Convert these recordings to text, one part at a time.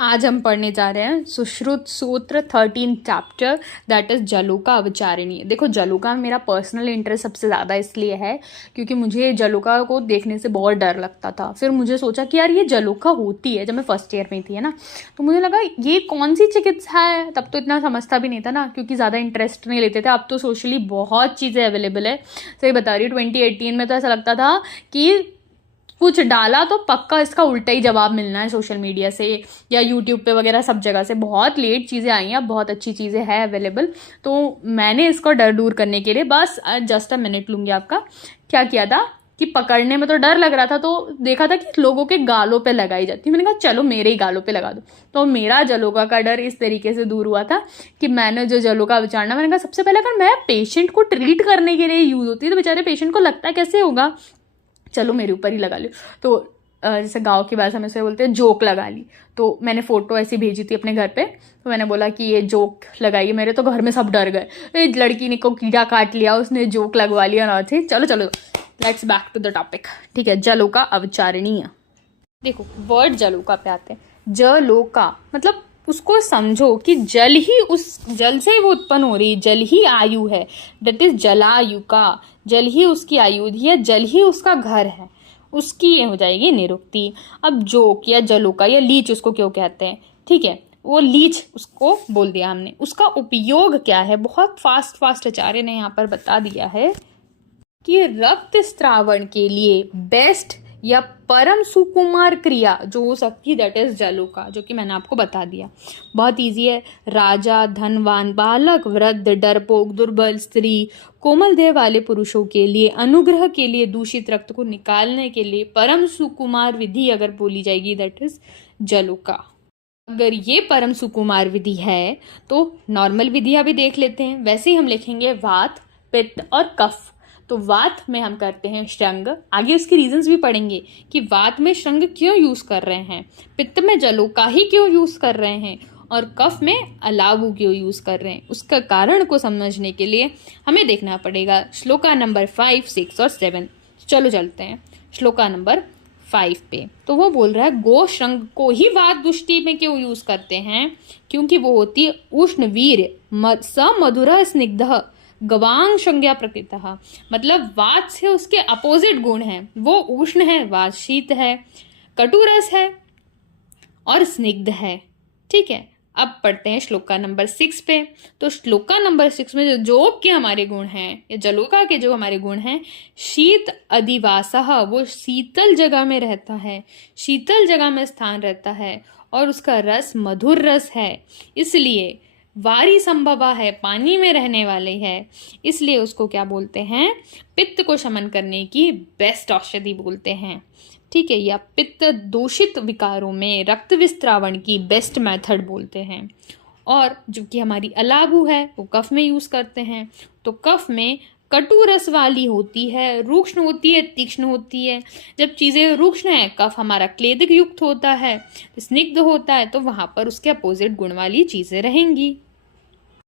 आज हम पढ़ने जा रहे हैं सुश्रुत सूत्र 13 चैप्टर, दैट इज जलोका अवचारिणी। देखो, जलोका मेरा पर्सनल इंटरेस्ट सबसे ज़्यादा इसलिए है क्योंकि मुझे जलोका को देखने से बहुत डर लगता था। फिर मुझे सोचा कि यार ये जलोका होती है, जब मैं फर्स्ट ईयर में थी है ना, तो मुझे लगा ये कौन सी चिकित्सा है। तब तो इतना समझता भी नहीं था ना, क्योंकि ज़्यादा इंटरेस्ट नहीं लेते थे। अब तो सोशली बहुत चीज़ें अवेलेबल है। सही बता रही हूँ, 2018 में तो ऐसा लगता था कि कुछ डाला तो पक्का इसका उल्टा ही जवाब मिलना है सोशल मीडिया से या यूट्यूब पे वगैरह सब जगह से। बहुत लेट चीज़ें आई हैं, अब बहुत अच्छी चीज़ें हैं अवेलेबल। तो मैंने इसको डर दूर करने के लिए बस जस्ट अ मिनट लूँगी आपका। क्या किया था कि पकड़ने में तो डर लग रहा था, तो देखा था कि लोगों के गालों पे लगाई जाती है। मैंने कहा चलो मेरे ही गालों पे लगा दो। तो मेरा जलोका का डर इस तरीके से दूर हुआ था कि मैंने जो जलोका विचारना, मैंने कहा सबसे पहले अगर मैं पेशेंट को ट्रीट करने के लिए यूज़ होती है तो बेचारे पेशेंट को लगता कैसे होगा, चलो मेरे ऊपर ही लगा लो। तो जैसे गांव की भाषा में से बोलते हैं जोक लगा ली। तो मैंने फ़ोटो ऐसी भेजी थी अपने घर पे, तो मैंने बोला कि ये जोक लगाइए। मेरे तो घर में सब डर गए, लड़की ने को कीड़ा काट लिया, उसने जोक लगवा लिया ना थे। चलो चलो let's back to the topic. ठीक है, जलोका अवचारणीय। देखो वर्ड जलोका पे आते हैं। जलोका मतलब उसको समझो कि जल ही, उस जल से वो उत्पन्न हो रही, जल ही आयु है, दैट इज जलायु का। जल ही उसकी आयु है, जल ही उसका घर है, उसकी ये हो जाएगी निरुक्ति। अब जोक या जलोका या लीच उसको क्यों कहते हैं, ठीक है, वो लीच उसको बोल दिया हमने। उसका उपयोग क्या है, बहुत फास्ट आचार्य ने यहाँ पर बता दिया है कि रक्त स्त्रावण के लिए बेस्ट या परम सुकुमार क्रिया जो हो सकती है दैट इज जलोका, जो कि मैंने आपको बता दिया। बहुत इजी है। राजा, धनवान, बालक, वृद्ध, डरपोक, दुर्बल, स्त्री, कोमल देह वाले पुरुषों के लिए अनुग्रह के लिए दूषित रक्त को निकालने के लिए परम सुकुमार विधि अगर बोली जाएगी दैट इज जलोका। अगर ये परम सुकुमार विधि है तो नॉर्मल विधियां भी देख लेते हैं। वैसे ही हम लिखेंगे वात, पित्त और कफ। तो वात में हम करते हैं श्रृंग, आगे उसके रीजंस भी पढ़ेंगे कि वात में श्रृंग क्यों यूज कर रहे हैं, पित्त में जलोका ही क्यों यूज कर रहे हैं, और कफ में अलावु क्यों यूज कर रहे हैं। उसका कारण को समझने के लिए हमें देखना पड़ेगा श्लोका नंबर 5, 6 और 7। चलो चलते हैं श्लोका नंबर 5 पे। तो वो बोल रहा है गो श्रृंग को ही वात दुष्टि में क्यों यूज करते हैं, क्योंकि वो होती है उष्ण वीर समधुर स्निग्ध गवांग संज्ञा प्रकृतः। मतलब वात से उसके अपोजिट गुण है, वो उष्ण है, वात शीत है, कटुरस है और स्निग्ध है। ठीक है, अब पढ़ते हैं श्लोका नंबर 6 पे। तो श्लोका नंबर 6 में जो जोग के हमारे गुण हैं या जलोका के जो हमारे गुण हैं, शीत अधिवासः, वो शीतल जगह में रहता है, शीतल जगह में स्थान रहता है, और उसका रस मधुर रस है, इसलिए वारी संभवा है, पानी में रहने वाले है, इसलिए उसको क्या बोलते हैं, पित्त को शमन करने की बेस्ट औषधि बोलते हैं। ठीक है, या पित्त दूषित विकारों में रक्त विस्त्रावण की बेस्ट मेथड बोलते हैं। और जो कि हमारी अलाबु है वो कफ में यूज करते हैं। तो कफ में कटु रस वाली होती है, रूक्ष्ण होती है, तीक्ष्ण होती है। जब चीजें रूक्ष्ण है, कफ हमारा क्लेदिक युक्त होता है, स्निग्ध होता है, तो वहां पर उसके अपोजिट गुण वाली चीजें रहेंगी।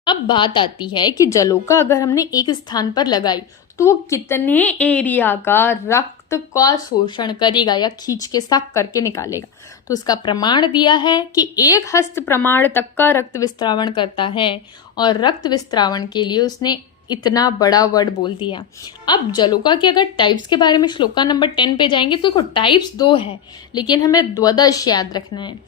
अब बात आती है कि जलोका अगर हमने एक स्थान पर लगाई तो वो कितने एरिया का रक्त का शोषण करेगा या खींच के साफ करके निकालेगा। तो उसका प्रमाण दिया है कि 1 हस्त प्रमाण तक का रक्त विस्त्रावण करता है, और रक्त विस्त्रावण के लिए उसने इतना बड़ा वर्ड बोल दिया। अब जलोका के अगर टाइप्स के बारे में श्लोका नंबर 10 पे जाएंगे तो देखो टाइप्स 2 है, लेकिन हमें द्वादश याद रखना है।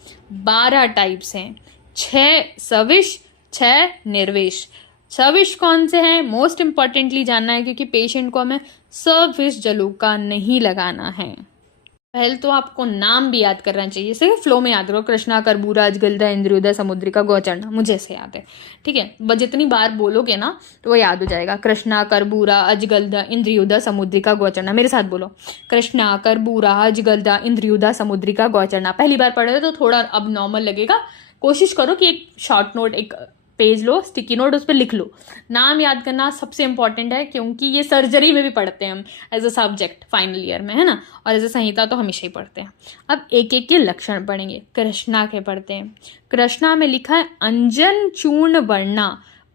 12 टाइप्स हैं, 6 सविश, 6 निर्विष। सविश कौन से हैं, मोस्ट इंपॉर्टेंटली जानना है, क्योंकि पेशेंट को हमें सविश जलोका नहीं लगाना है। पहले तो आपको नाम भी याद करना चाहिए, जैसे फ्लो में याद करो, कृष्णा, कर्बूरा, अजगल्दा, इंद्रियोदय, समुद्रिका, गोचरना। मुझे ऐसे याद है, ठीक है, जितनी बार बोलोगे ना तो वो याद हो जाएगा। कृष्णा, कर्बूरा, अजगल्दा, इंद्रियोदय, समुद्रिका, गोचरना। मेरे साथ बोलो, कृष्णा, कर्बूरा, अजगल्दा, इंद्रियोदय, समुद्रिका, गोचरना। पहली बार पढ़े तो थोड़ा अब नॉर्मल लगेगा। कोशिश करो कि एक शॉर्ट नोट, एक पेज लो, स्टिकी नोट, उस पर लिख लो। नाम याद करना सबसे इंपॉर्टेंट है, क्योंकि ये सर्जरी में भी पढ़ते हैं हम as a subject final year में, है ना, और एज अ संहिता तो हमेशा ही पढ़ते हैं। अब एक एक के लक्षण पढ़ेंगे। कृष्णा के पढ़ते हैं। कृष्णा में लिखा है अंजन चूर्ण वर्णा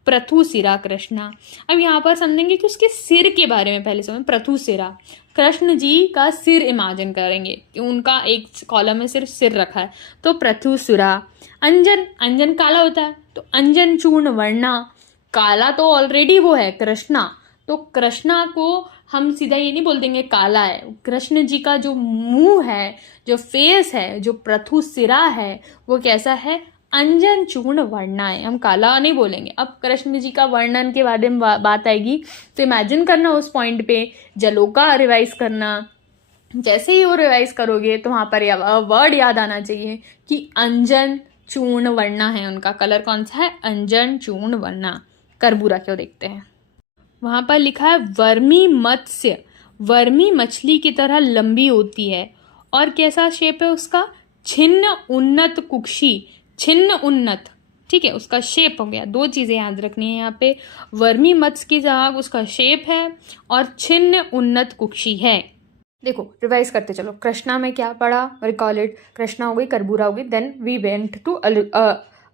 प्रथु सिरा कृष्णा। अब यहाँ पर समझेंगे कि उसके सिर के बारे में पहले समझ। प्रथु सिरा, कृष्ण जी का सिर इमेजिन करेंगे कि उनका एक कॉलम में सिर्फ सिर रखा है, तो प्रथु सुरा। अंजन, अंजन काला होता है तो अंजन चूर्ण वर्णा, काला तो ऑलरेडी वो है कृष्णा, तो कृष्णा को हम सीधा ये नहीं बोल देंगे काला है। कृष्ण जी का जो मुंह है, जो फेस है, जो प्रथु सिरा है, वो कैसा है, अंजन चूर्ण वर्णा है, हम काला नहीं बोलेंगे। अब कृष्ण जी का वर्णन के बारे में बात आएगी तो इमेजिन करना उस पॉइंट पे, जलोका रिवाइज करना। जैसे ही वो रिवाइज करोगे तो वहां पर वर्ड याद आना चाहिए कि अंजन चूर्ण वर्णा है, उनका कलर कौन सा है, अंजन चूर्ण वर्णा। कर्बूरा क्यों देखते हैं, वहां पर लिखा है वर्मी मत्स्य, वर्मी मछली की तरह लंबी होती है और कैसा शेप है उसका, छिन्न उन्नत कुक्षी, छिन्न उन्नत, ठीक है, उसका शेप हो गया। दो चीजें याद रखनी है यहाँ पे, वर्मी मत्स्य की तरह उसका शेप है और छिन्न उन्नत कुक्षी है। देखो रिवाइज करते चलो, कृष्णा में क्या पढ़ा, रिकॉल इट, कृष्णा हो गई, कर्बूरा हो गई, then we went to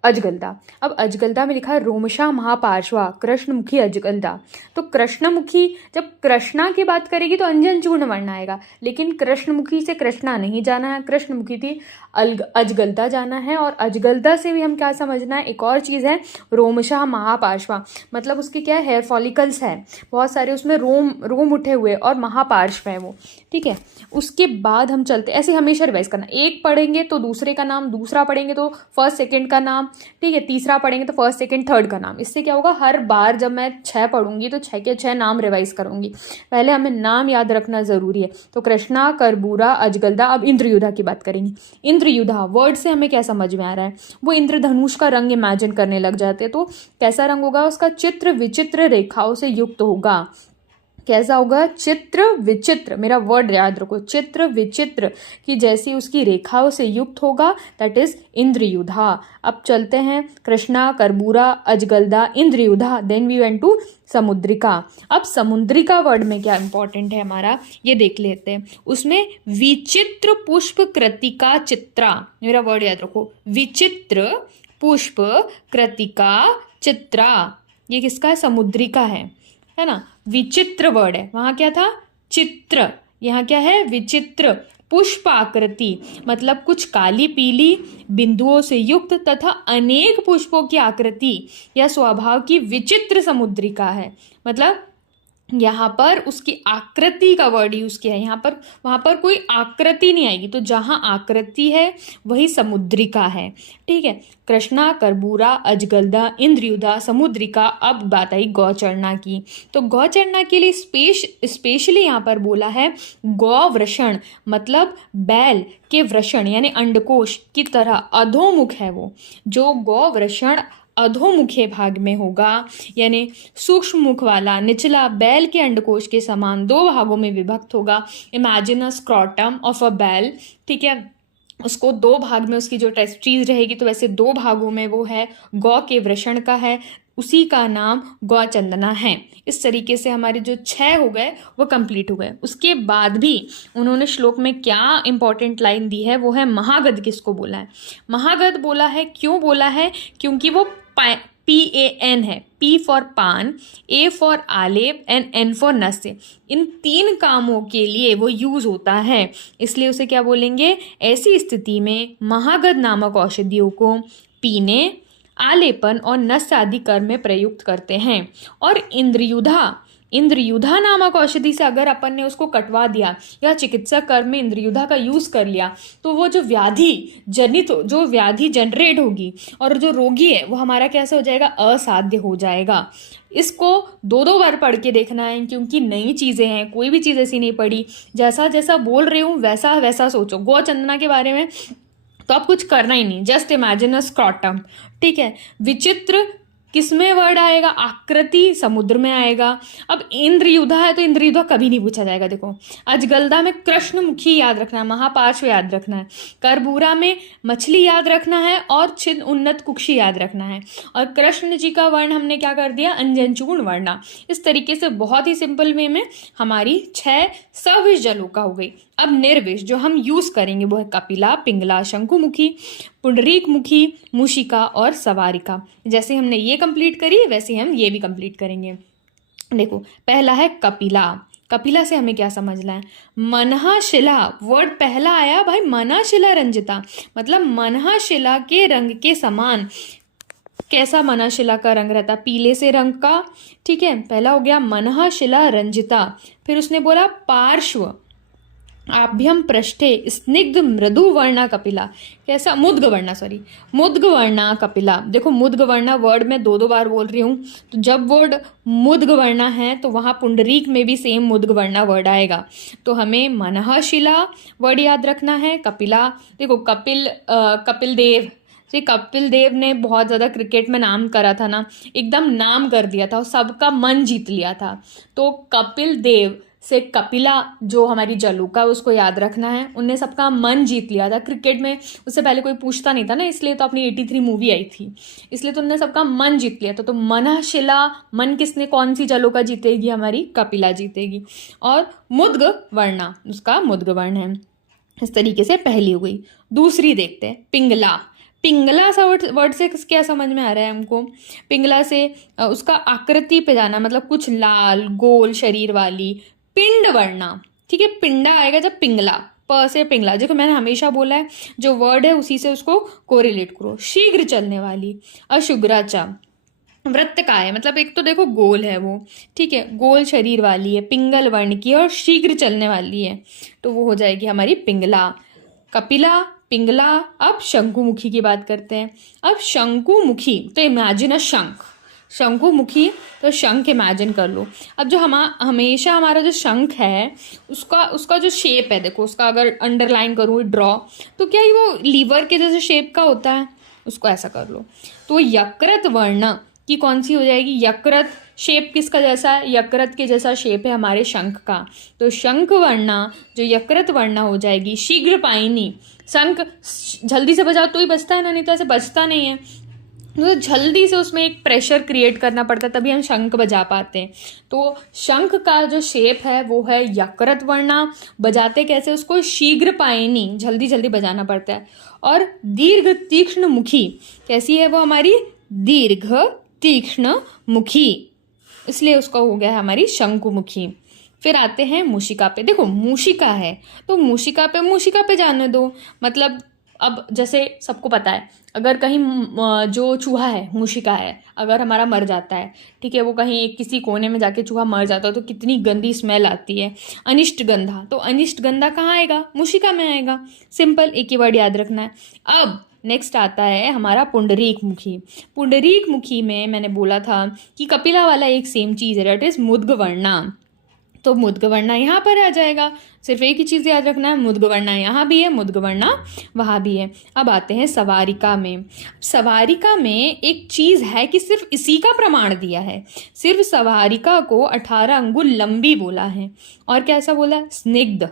Ajgalda. अब अजगलदा में लिखा है रोमशा महापार्श्वा कृष्णमुखी अजगलदा। तो कृष्णमुखी, जब कृष्णा की बात करेगी तो अंजन चूर्ण वर्ण आएगा, लेकिन कृष्णमुखी से कृष्णा नहीं जाना है, कृष्णमुखी थी अजगलदा जाना है। और अजगलदा से भी हम क्या समझना है, एक और चीज़ है रोमशा महापार्श्वा, मतलब उसके क्या है, हेयर फॉलिकल्स है बहुत सारे, उसमें रोम उठे हुए और महापार्श्व है वो, ठीक है। उसके बाद हम चलते, ऐसे हमेशा रिवाइज करना, एक पढ़ेंगे तो दूसरे का नाम, दूसरा पढ़ेंगे तो फर्स्ट सेकंड का नाम, ठीक है, तीसरा पढ़ेंगे तो फर्स्ट सेकंड थर्ड का नाम। इससे क्या होगा, हर बार जब मैं 6 पढ़ूंगी तो 6 के 6 नाम रिवाइज करूंगी। पहले हमें नाम याद रखना जरूरी है। तो कृष्णा, कर्बूरा, अजगलदा। अब इंद्रयुधा की बात करेंगे। इंद्रयुधा वर्ड से हमें क्या समझ में आ रहा है, वो इंद्रधनुष का रंग इमेजिन करने लग जाते, तो कैसा रंग होगा उसका, चित्र विचित्र रेखाओं से युक्त होगा। कैसा होगा, चित्र विचित्र, मेरा वर्ड याद रखो, चित्र विचित्र की जैसी उसकी रेखाओं से युक्त होगा, दैट इज इंद्रयुधा। अब चलते हैं, कृष्णा, कर्बूरा, अजगलदा, इंद्रयुधा, देन वी वेंट टू समुद्रिका। अब समुद्रिका वर्ड में क्या इंपॉर्टेंट है हमारा, ये देख लेते हैं। उसमें विचित्र पुष्प कृतिका चित्रा, मेरा वर्ड याद रखो, विचित्र पुष्प कृतिका चित्रा, ये किसका है, समुद्रिका है ना। विचित्र वर्ड है, वहां क्या था, चित्र, यहाँ क्या है, विचित्र। पुष्प आकृति मतलब कुछ काली पीली बिंदुओं से युक्त तथा अनेक पुष्पों की आकृति या स्वभाव की विचित्र समुद्रिका है। मतलब यहाँ पर उसकी आकृति का वर्ड यूज किया है, यहाँ पर, वहां पर कोई आकृति नहीं आएगी, तो जहां आकृति है वही समुद्रिका है, ठीक है। कृष्णा, कर्बूरा, अजगलदा, इंद्रयुधा, समुद्रिका। अब बात आई गौचरणा की, तो गौचरणा के लिए स्पेशली यहाँ पर बोला है गौवृषण, मतलब बैल के वृषण यानी अंडकोश की तरह अधोमुख है वो। जो गौवृषण अधोमुखे भाग में होगा, यानी सूक्ष्म मुख वाला निचला बैल के अंडकोश के समान 2 भागों में विभक्त होगा। Imagine a scrotum of a बैल, ठीक है, उसको 2 भाग में उसकी जो टेस्टीज रहेगी, तो वैसे 2 भागों में वो है, गौ के वृषण का है, उसी का नाम गौचंदना है। इस तरीके से हमारे जो 6 हो गए वो कंप्लीट हो गए। उसके बाद भी उन्होंने श्लोक में क्या इंपॉर्टेंट लाइन दी है, वो है महागद किसको बोला है। महागद बोला है, क्यों बोला है, क्योंकि वो PAN है, P फॉर पान, A फॉर आलेप एंड N फॉर नस्य। इन 3 कामों के लिए वो यूज होता है, इसलिए उसे क्या बोलेंगे। ऐसी स्थिति में महागद नामक औषधियों को पीने, आलेपन और नस्य आदि कर्म में प्रयुक्त करते हैं। और इंद्रयुधा नामक औषधि से अगर अपन ने उसको कटवा दिया या चिकित्सा कर्म में इंद्रयुधा का यूज कर लिया, तो वो जो व्याधि जनरेट होगी और जो रोगी है वो हमारा कैसा हो जाएगा, असाध्य हो जाएगा। इसको 2 बार पढ़ के देखना है, क्योंकि नई चीजें हैं, कोई भी चीज ऐसी नहीं पढ़ी, जैसा जैसा बोल रही हूँ वैसा वैसा सोचो। गौचंदना के बारे में तो आप कुछ करना ही नहीं, जस्ट इमेजिन अ स्क्रॉटम, ठीक है। विचित्र किसमें वर्ड आएगा, आकृति समुद्र में आएगा। अब इंद्रयुधा है तो इंद्रयुधा कभी नहीं पूछा जाएगा। देखो अजगलदा में कृष्णमुखी याद रखना है, महापार्श्व याद रखना है, कर्बूरा में मछली याद रखना है और छिन्न उन्नत कुक्षी याद रखना है, और कृष्ण जी का वर्ण हमने क्या कर दिया, अंजनचूर्ण वर्णा। इस तरीके से बहुत ही सिंपल वे में हमारी 6 सविश जलोका हो गई। अब निर्विश जो हम यूज करेंगे वो है कपिला, पिंगला, शंकुमुखी, पुंडरीक मुखी, मूषिका और सवारिका। जैसे हमने ये कंप्लीट करी वैसे हम ये भी कंप्लीट करेंगे। देखो पहला है कपिला, कपिला से हमें क्या समझना है, मनहा शिला, वर्ड पहला आया भाई, मना शिला रंजिता, मतलब मनहा शिला के रंग के समान। कैसा मनहा शिला का रंग रहता, पीले से रंग का, ठीक है, पहला हो गया मनहा शिला रंजिता। फिर उसने बोला पार्श्व आभ्यम पृष्ठे स्निग्ध मृदु वर्णा कपिला, कैसा, मुद्ग वर्णा, सॉरी, मुद्ग वर्णा कपिला। देखो मुद्ग वर्णा वर्ड में दो बार बोल रही हूँ, तो जब वर्ड मुद्ग वर्णा है तो वहाँ पुंडरीक में भी सेम मुद्ग वर्णा वर्ड आएगा। तो हमें मनः शिला वर्ड याद रखना है। कपिला, देखो कपिल देव, कपिल देव ने बहुत ज़्यादा क्रिकेट में नाम करा था ना, एकदम नाम कर दिया था और सबका मन जीत लिया था। तो कपिल देव से कपिला जो हमारी जलूका, उसको याद रखना है, उनने सबका मन जीत लिया था क्रिकेट में। उससे पहले कोई पूछता नहीं था ना, इसलिए तो अपनी 83 मूवी आई थी, इसलिए तो उनने सबका मन जीत लिया था। तो मनः शिला, मन किसने, कौन सी जलूका जीतेगी, हमारी कपिला जीतेगी। और मुद्ग वर्णा, उसका मुद्ग वर्ण है। इस तरीके से पहली हो गई। दूसरी देखते हैं, पिंगला। पिंगला सा वर्ड से क्या समझ में आ रहा है हमको, पिंगला से उसका आकृति पे जाना, मतलब कुछ लाल गोल शरीर वाली, पिंड वर्णा, ठीक है, पिंडा आएगा जब पिंगला, प से पिंगला। देखो मैंने हमेशा बोला है जो वर्ड है उसी से उसको कोरिलेट करो। शीघ्र चलने वाली, अशुग्राचा, वृत्तकाय, मतलब एक तो देखो गोल है वो, ठीक है, गोल शरीर वाली है, पिंगल वर्ण की और शीघ्र चलने वाली है, तो वो हो जाएगी हमारी पिंगला। कपिला, पिंगला। अब शंकुमुखी की बात करते हैं। अब शंकुमुखी, तो इमेजिन अ शंख, शंकुमुखी, तो शंख इमेजिन कर लो। अब जो हमेशा हमारा जो शंख है उसका जो शेप है, देखो उसका अगर अंडरलाइन करूँ, ड्रॉ, तो क्या ये वो लीवर के जैसे शेप का होता है, उसको ऐसा कर लो। तो यकृत वर्ण की कौन सी हो जाएगी, यकृत शेप किसका जैसा है, यकृत के जैसा शेप है हमारे शंख का, तो शंख वर्णा जो यकृत वर्णा हो जाएगी। शीघ्र पायनी, शंख जल्दी से बजाओ तो ही बजता है ना, नहीं तो ऐसे बजता नहीं है, तो जल्दी से उसमें एक प्रेशर क्रिएट करना पड़ता है, तभी हम शंख बजा पाते हैं। तो शंख का जो शेप है वो है यकृत वर्णा। बजाते कैसे, उसको शीघ्र पायनी, जल्दी जल्दी बजाना पड़ता है। और दीर्घ तीक्ष्ण मुखी, कैसी है वो हमारी, दीर्घ तीक्ष्ण मुखी, इसलिए उसका हो गया हमारी शंकुमुखी। फिर आते हैं मूषिका पे। देखो मूषिका है तो मूषिका पे जाने दो, मतलब अब जैसे सबको पता है, अगर कहीं जो चूहा है, मूषिका है, अगर हमारा मर जाता है, ठीक है, वो कहीं एक किसी कोने में जाके चूहा मर जाता है तो कितनी गंदी स्मेल आती है, अनिष्ट गंधा। तो अनिष्ट गंधा कहाँ आएगा, मूषिका में आएगा। सिंपल, एक ही वर्ड याद रखना है। अब नेक्स्ट आता है हमारा पुंडरीक मुखी। पुंडरीक मुखी में मैंने बोला था कि कपिला वाला एक सेम चीज़ है, डेट इज मुद्ग वर्णा, तो मुद्ग वर्णा यहाँ पर आ जाएगा। सिर्फ एक ही चीज़ याद रखना है, मुद्ग वर्णा यहाँ भी है, मुद्ग वर्णा वहाँ भी है। अब आते हैं सवारिका में। सवारिका में एक चीज़ है कि सिर्फ इसी का प्रमाण दिया है, सिर्फ सवारिका को 18 अंगुल लंबी बोला है। और कैसा बोला, स्निग्ध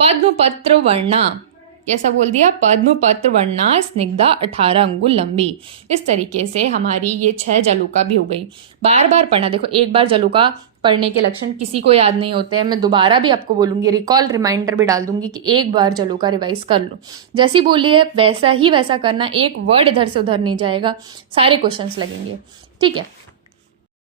पद्मपत्र वर्णा, कैसा बोल दिया, पद्मपत्र वर्णा स्निग्धा 18 अंगुल लंबी। इस तरीके से हमारी ये 6 जलूका भी हो गई। बार बार पढ़ना, देखो एक बार जलूका पढ़ने के लक्षण किसी को याद नहीं होते हैं, मैं दोबारा भी आपको बोलूंगी, रिकॉल रिमाइंडर भी डाल दूंगी कि एक बार जलूका रिवाइज कर लो। जैसी बोली है वैसा करना, एक वर्ड इधर से उधर नहीं जाएगा, सारे क्वेश्चंस लगेंगे, ठीक है।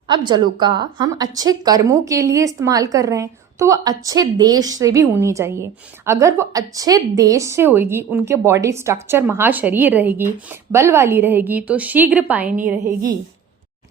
अब जलूका हम अच्छे कर्मों के लिए इस्तेमाल कर रहे हैं तो वो अच्छे देश से भी होनी चाहिए। अगर वो अच्छे देश से होगी, उनके बॉडी स्ट्रक्चर महाशरीर रहेगी, बल वाली रहेगी, तो शीघ्र पायनी रहेगी।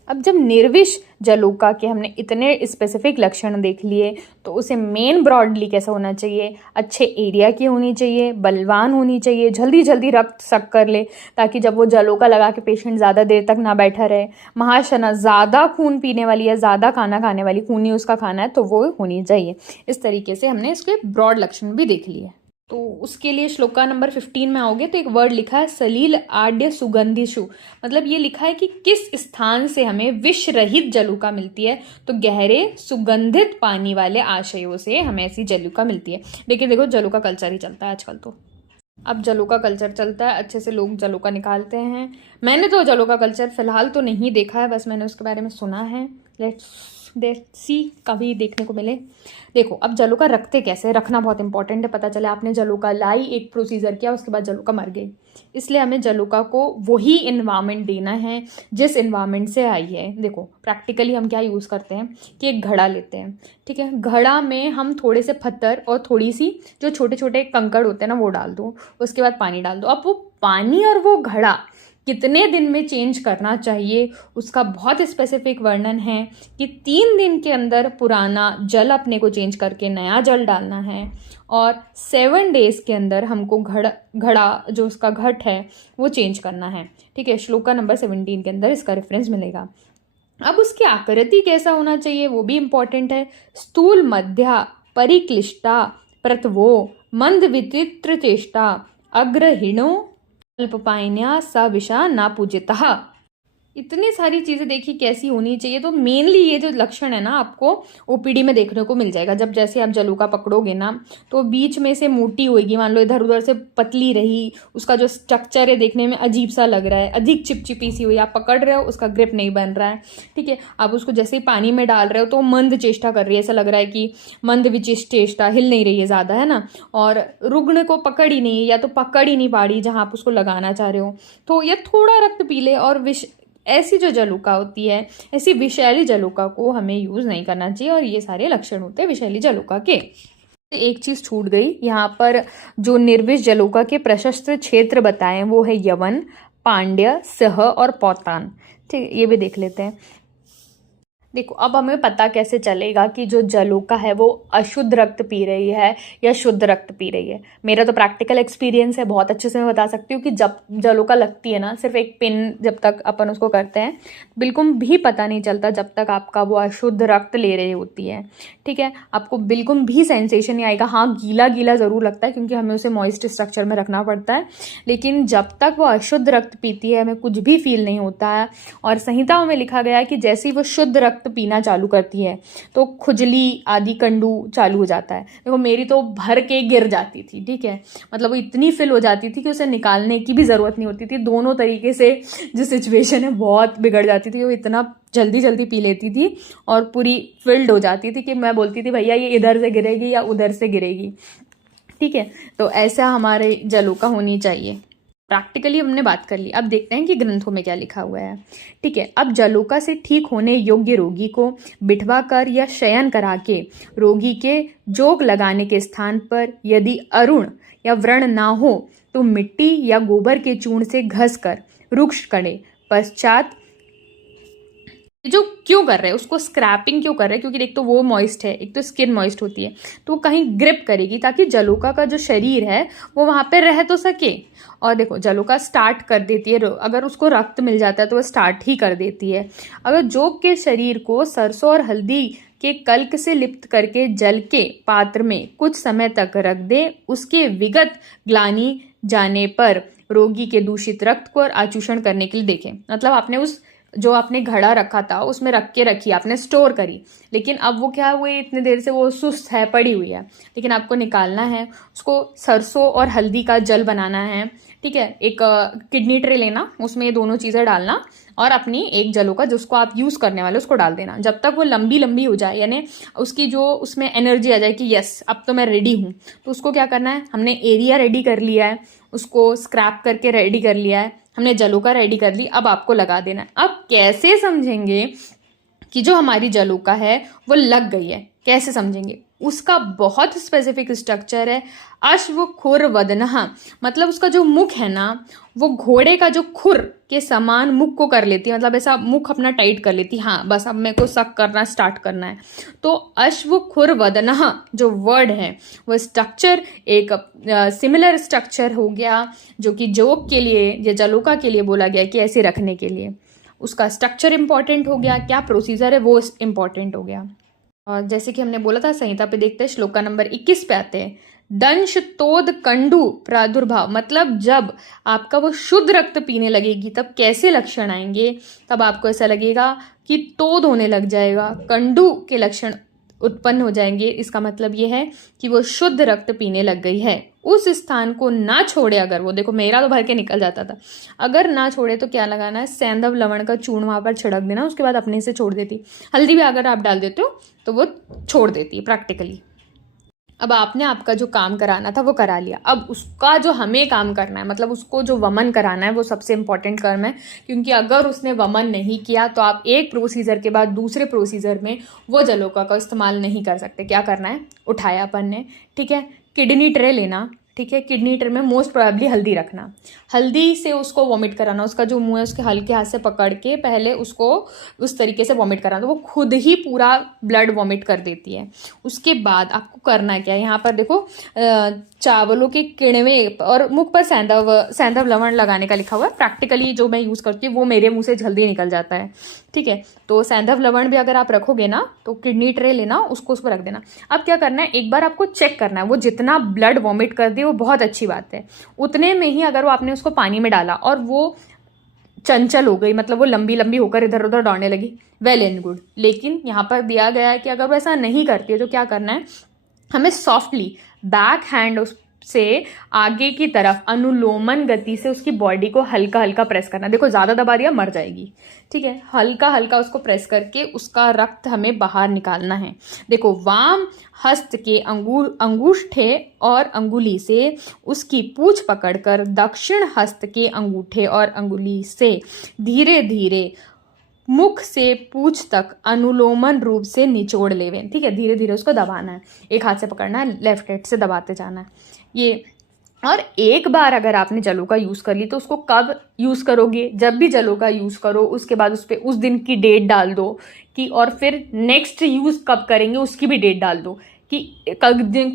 अब जब निर्विष जलूका के हमने इतने स्पेसिफिक लक्षण देख लिए, तो उसे मेन ब्रॉडली कैसा होना चाहिए, अच्छे एरिया की होनी चाहिए, बलवान होनी चाहिए, जल्दी जल्दी रक्त सक कर ले, ताकि जब वो जलूका लगा के पेशेंट ज़्यादा देर तक ना बैठा रहे। महाशना, ज़्यादा खून पीने वाली या ज़्यादा खाना खाने वाली, खूनी उसका खाना है तो वो होनी चाहिए। इस तरीके से हमने इसके ब्रॉड लक्षण भी देख लिए। तो उसके लिए श्लोका नंबर 15 में आओगे तो एक वर्ड लिखा है सलील आड्य सुगंधिशु, मतलब ये लिखा है कि किस स्थान से हमें विष रहित जलूका मिलती है, तो गहरे सुगंधित पानी वाले आशयों से हमें ऐसी जलूका मिलती है। लेकिन देखो जलूका कल्चर ही चलता है आजकल, तो अब जलूका कल्चर चलता है, अच्छे से लोग जलूका निकालते हैं। मैंने तो जलूका कल्चर फिलहाल तो नहीं देखा है, बस मैंने उसके बारे में सुना है। लेट्स सी कभी देखने को मिले। देखो अब जलोका रखते कैसे, रखना बहुत इंपॉर्टेंट है। पता चला आपने जलोका लाई, एक प्रोसीजर किया, उसके बाद जलोका मर गई, इसलिए हमें जलोका को वही इन्वायरमेंट देना है जिस इन्वायरमेंट से आई है। देखो प्रैक्टिकली हम क्या यूज़ करते हैं कि एक घड़ा लेते हैं, ठीक है, घड़ा में हम थोड़े से पत्थर और थोड़ी सी जो छोटे छोटे कंकड़ होते हैं ना वो डाल दो, उसके बाद पानी डाल दो। अब वो पानी और वो घड़ा कितने दिन में चेंज करना चाहिए उसका बहुत स्पेसिफिक वर्णन है कि 3 दिन के अंदर पुराना जल अपने को चेंज करके नया जल डालना है और 7 डेज के अंदर हमको घड़ा जो उसका घट है वो चेंज करना है, ठीक है। श्लोका नंबर 17 के अंदर इसका रेफरेंस मिलेगा। अब उसकी आकृति कैसा होना चाहिए वो भी इंपॉर्टेंट है। स्थूल मध्या परिक्लिष्टा प्रतवो मंद विचित्र चेष्टा अग्रहिणो अल्पपायन्या सा विषा ना पूजितः। इतनी सारी चीज़ें देखी कैसी होनी चाहिए। तो मेनली ये जो लक्षण है ना आपको ओपीडी में देखने को मिल जाएगा। जब जैसे आप जलोका पकड़ोगे ना तो बीच में से मोटी होगी, मान लो इधर उधर से पतली रही, उसका जो स्ट्रक्चर है देखने में अजीब सा लग रहा है, अधिक चिपचिपी सी हुई, आप पकड़ रहे हो उसका ग्रिप नहीं बन रहा है, ठीक है। आप उसको जैसे ही पानी में डाल रहे हो तो मंद चेष्टा कर रही है, ऐसा लग रहा है कि मंद विचिष्ट चेष्टा, हिल नहीं रही है ज़्यादा, है ना, और रुग्ण को पकड़ ही नहीं, या तो पकड़ ही नहीं पा रही जहाँ आप उसको लगाना चाह रहे हो। तो ये थोड़ा रक्त पीले और ऐसी जो जलोका होती है, ऐसी विषैली जलोका को हमें यूज़ नहीं करना चाहिए। और ये सारे लक्षण होते हैं विषैली जलोका के। एक चीज़ छूट गई यहाँ पर, जो निर्विष जलोका के प्रशस्त क्षेत्र बताएं वो है यवन, पांड्य, सह और पौतान, ठीक है, ये भी देख लेते हैं। देखो अब हमें पता कैसे चलेगा कि जो जलोका है वो अशुद्ध रक्त पी रही है या शुद्ध रक्त पी रही है। मेरा तो प्रैक्टिकल एक्सपीरियंस है, बहुत अच्छे से मैं बता सकती हूँ कि जब जलोका लगती है ना, सिर्फ एक पिन जब तक अपन उसको करते हैं बिल्कुल भी पता नहीं चलता जब तक आपका वो अशुद्ध रक्त ले रही होती है, ठीक है। आपको बिल्कुल भी सेंसेशन नहीं आएगा। हाँ गीला गीला ज़रूर लगता है क्योंकि हमें उसे मॉइस्ट स्ट्रक्चर में रखना पड़ता है, लेकिन जब तक वो अशुद्ध रक्त पीती है हमें कुछ भी फील नहीं होता है। और संहिताओं में लिखा गया है कि जैसे ही वो शुद्ध रक्त पीना चालू करती है तो खुजली आदि कंडू चालू हो जाता है। देखो मेरी तो भर के गिर जाती थी, ठीक है, मतलब वो इतनी फिल हो जाती थी कि उसे निकालने की भी ज़रूरत नहीं होती थी। दोनों तरीके से जो सिचुएशन है बहुत बिगड़ जाती थी। वो इतना जल्दी जल्दी पी लेती थी और पूरी फिल्ड हो जाती थी कि मैं बोलती थी भैया ये इधर से गिरेगी या उधर से गिरेगी, ठीक है। तो ऐसा हमारे जलोका होनी चाहिए। प्रैक्टिकली हमने बात कर ली, अब देखते हैं कि ग्रंथों में क्या लिखा हुआ है, ठीक है। अब जलोका से ठीक होने योग्य रोगी को बिठवा कर या शयन करा के रोगी के जोग लगाने के स्थान पर यदि अरुण या व्रण ना हो तो मिट्टी या गोबर के चूर्ण से घस कर रुक्ष करे पश्चात जो क्यों कर रहे हैं उसको स्क्रैपिंग क्यों कर रहे हैं, क्योंकि एक तो वो मॉइस्ट है, एक तो स्किन मॉइस्ट होती है, तो वो कहीं ग्रिप करेगी ताकि जलोका का जो शरीर है वो वहाँ पे रह तो सके। और देखो जलोका स्टार्ट कर देती है, अगर उसको रक्त मिल जाता है तो वो स्टार्ट ही कर देती है। अगर जोग के शरीर को सरसों और हल्दी के कल्क से लिप्त करके जल के पात्र में कुछ समय तक रख दे, उसके विगत ग्लानि जाने पर रोगी के दूषित रक्त को आचूषण करने के लिए देखें। मतलब आपने उस जो आपने घड़ा रखा था उसमें रख के रखी, आपने स्टोर करी, लेकिन अब वो क्या हुई इतने देर से वो सुस्त है, पड़ी हुई है, लेकिन आपको निकालना है उसको। सरसों और हल्दी का जल बनाना है, ठीक है। एक किडनी ट्रे लेना, उसमें ये दोनों चीज़ें डालना और अपनी एक जलोका जिसको आप यूज़ करने वाले उसको डाल देना। जब तक वो लंबी लंबी हो जाए, यानी उसकी जो उसमें एनर्जी आ जाए कि यस अब तो मैं रेडी हूँ, तो उसको क्या करना है, हमने एरिया रेडी कर लिया है, उसको स्क्रैप करके रेडी कर लिया है, हमने जलोका रेडी कर ली, अब आपको लगा देना है। अब कैसे समझेंगे कि जो हमारी जलोका है वो लग गई है, कैसे समझेंगे, उसका बहुत स्पेसिफिक स्ट्रक्चर है। अश्व खुर वदनहा, मतलब उसका जो मुख है ना वो घोड़े का जो खुर के समान मुख को कर लेती है, मतलब ऐसा मुख अपना टाइट कर लेती है। हाँ बस अब मेरे को सक करना स्टार्ट करना है। तो अश्व खुर वदनहा जो वर्ड है वो स्ट्रक्चर एक सिमिलर स्ट्रक्चर हो गया जो कि जोग के लिए या जलोका के लिए बोला गया कि ऐसे रखने के लिए उसका स्ट्रक्चर इंपॉर्टेंट हो गया, क्या प्रोसीजर है वो इंपॉर्टेंट हो गया। और जैसे कि हमने बोला था संहिता पे देखते हैं, श्लोका नंबर 21 पे आते हैं। दंश तोद कंडू प्रादुर्भाव, मतलब जब आपका वो शुद्ध रक्त पीने लगेगी तब कैसे लक्षण आएंगे, तब आपको ऐसा लगेगा कि तोद होने लग जाएगा, कंडू के लक्षण उत्पन्न हो जाएंगे। इसका मतलब ये है कि वो शुद्ध रक्त पीने लग गई है। उस स्थान को ना छोड़े अगर वो, देखो मेरा तो भर के निकल जाता था, अगर ना छोड़े तो क्या लगाना है, सैंधव लवण का चूर्ण वहाँ पर छिड़क देना, उसके बाद अपने से छोड़ देती। हल्दी भी अगर आप डाल देते हो तो वो छोड़ देती है प्रैक्टिकली। अब आपने आपका जो काम कराना था वो करा लिया, अब उसका जो हमें काम करना है, मतलब उसको जो वमन कराना है, वो सबसे इंपॉर्टेंट कर्म है। क्योंकि अगर उसने वमन नहीं किया तो आप एक प्रोसीजर के बाद दूसरे प्रोसीजर में वो जलोका का इस्तेमाल नहीं कर सकते। क्या करना है, उठाया अपन ने, ठीक है, किडनी ट्रे लेना, ठीक है, किडनी ट्रे में मोस्ट प्रोबेबली हल्दी रखना, हल्दी से उसको वॉमिट कराना, उसका जो मुंह है उसके हल्के हाथ से पकड़ के पहले उसको उस तरीके से वॉमिट कराना, तो वो खुद ही पूरा ब्लड वॉमिट कर देती है। उसके बाद आपको करना क्या है, यहाँ पर देखो चावलों के किण्वे और मुख पर सैंधव लवण लगाने का लिखा हुआ है। प्रैक्टिकली जो मैं यूज़ करती हूँ वो मेरे मुंह से जल्दी निकल जाता है, ठीक है। तो सैंधव लवण भी अगर आप रखोगे ना तो किडनी ट्रे लेना, उसको उस पर रख देना। अब क्या करना है, एक बार आपको चेक करना है, वो जितना ब्लड वॉमिट कर दे वो बहुत अच्छी बात है, उतने में ही अगर वो आपने उसको पानी में डाला और वो चंचल हो गई, मतलब वो लंबी लंबी होकर इधर उधर दौड़ने लगी, वेल एंड गुड। लेकिन यहाँ पर दिया गया है कि अगर वो ऐसा नहीं करती है तो क्या करना है, हमें सॉफ्टली बैक हैंड से आगे की तरफ अनुलोमन गति से उसकी बॉडी को हल्का हल्का प्रेस करना। देखो ज़्यादा दबा दिया मर जाएगी, ठीक है, हल्का हल्का उसको प्रेस करके उसका रक्त हमें बाहर निकालना है। देखो वाम हस्त के अंगूठे और अंगुली से उसकी पूंछ पकड़कर दक्षिण हस्त के अंगूठे और अंगुली से धीरे धीरे मुख से पूंछ तक अनुलोमन रूप से निचोड़ लेवे, ठीक है, धीरे धीरे उसको दबाना है, एक हाथ से पकड़ना है, लेफ्ट हैंड से दबाते जाना है ये। और एक बार अगर आपने जलोका यूज़ कर ली तो उसको कब यूज़ करोगे, जब भी जलोका यूज़ करो उसके बाद उस पर उस दिन की डेट डाल दो कि, और फिर नेक्स्ट यूज़ कब करेंगे उसकी भी डेट डाल दो कि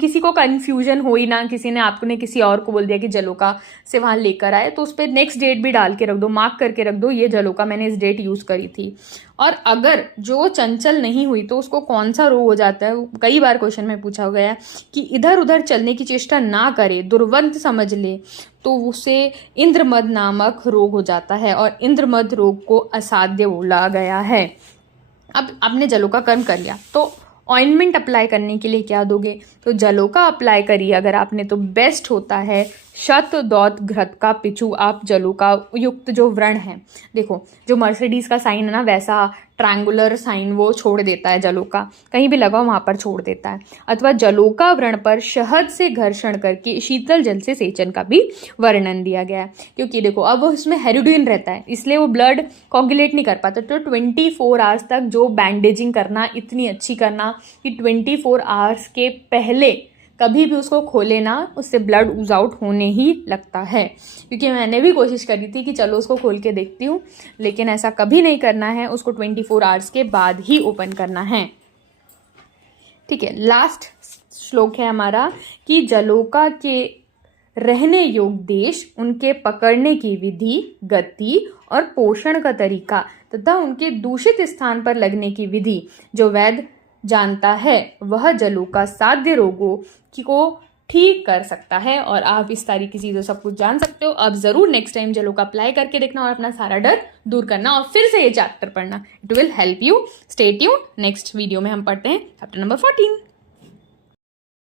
किसी को कन्फ्यूजन हो ही ना, किसी ने आपने किसी और को बोल दिया कि जलोका से वहाँ लेकर आए, तो उस पर नेक्स्ट डेट भी डाल के रख दो, मार्क करके रख दो, ये जलोका मैंने इस डेट यूज़ करी थी। और अगर जो चंचल नहीं हुई तो उसको कौन सा रोग हो जाता है, कई बार क्वेश्चन में पूछा गया है कि इधर उधर चलने की चेष्टा ना करे, दुर्वंत समझ ले, तो उसे इंद्रमद नामक रोग हो जाता है, और इंद्रमद रोग को असाध्य बोला गया है। अब आपने जलोका कर्म कर लिया तो ऑइंटमेंट अप्लाई करने के लिए क्या दोगे, तो जलोका अप्लाई करिए अगर आपने तो बेस्ट होता है शतदौत घृत का पिछू आप जलोका युक्त जो व्रण है, देखो जो मर्सिडीज़ का साइन है ना वैसा ट्रायंगुलर साइन वो छोड़ देता है जलोका, कहीं भी लगाओ वहाँ पर छोड़ देता है। अथवा जलोका व्रण पर शहद से घर्षण करके शीतल जल से सेचन का भी वर्णन दिया गया है। क्योंकि देखो अब उसमें हेरोडिन रहता है इसलिए वो ब्लड कोगुलेट नहीं कर पाता, तो 24 आवर्स तक जो बैंडेजिंग करना इतनी अच्छी करना कि 24 आवर्स के पहले कभी भी उसको खोले ना, उससे ब्लड ऊज आउट होने ही लगता है। क्योंकि मैंने भी कोशिश करी थी कि चलो उसको खोल के देखती हूँ, लेकिन ऐसा कभी नहीं करना है, उसको 24 आवर्स के बाद ही ओपन करना है, ठीक है। लास्ट श्लोक है हमारा कि जलोका के रहने योग्य देश, उनके पकड़ने की विधि, गति और पोषण का तरीका तथा उनके दूषित स्थान पर लगने की विधि जो वैद्य जानता है वह जलोका साध्य रोगों को ठीक कर सकता है। और आप इस तरह की चीज़ें सब कुछ जान सकते हो। अब ज़रूर नेक्स्ट टाइम जलोका अप्लाई करके देखना और अपना सारा डर दूर करना और फिर से ये चैप्टर पढ़ना, it will help you. Stay tuned, next video में हम पढ़ते हैं चैप्टर नंबर 14।